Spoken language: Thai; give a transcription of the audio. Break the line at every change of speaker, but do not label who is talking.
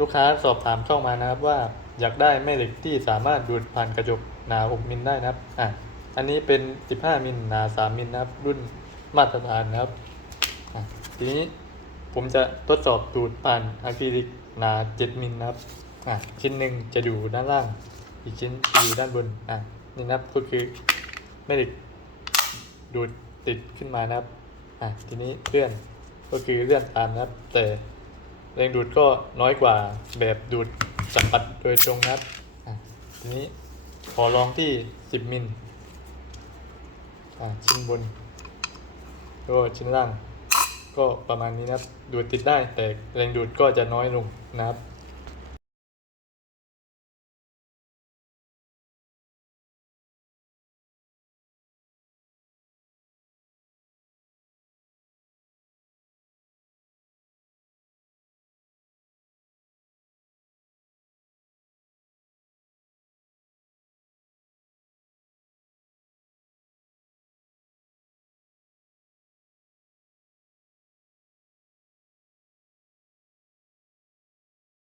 ลูกค้าสอบถามเข้ามานะครับว่าอยากได้แม่เหล็กที่สามารถดูดผ่านกระจกหนา 6 มิลได้นะครับอะอันนี้เป็น 15 มิลหนา 3 มิลนะครับ รุ่นมาตรฐานนะครับอะทีนี้ผมจะทดสอบดูดผ่านอะคริลิกหนา 7 มิลนะครับอะชิ้นหนึ่งจะอยู่ด้านล่าง อีกชิ้นจะอยู่ด้านบนอะนี่นะครับก็คือแม่เหล็กดูดติดขึ้นมานะครับอะทีนี้เลื่อนก็คือเลื่อนตามนะครับแต่ แรงดูดก็น้อยกว่าแบบดูดสัมผัสโดยตรงนะครับอะทีนี้ขอลองที่ 10 มิลอะชิ้นบนก็ชิ้นล่าง ก็ประมาณนี้นะครับ ดูดติดได้แต่แรงดูดก็จะน้อยลงนะครับ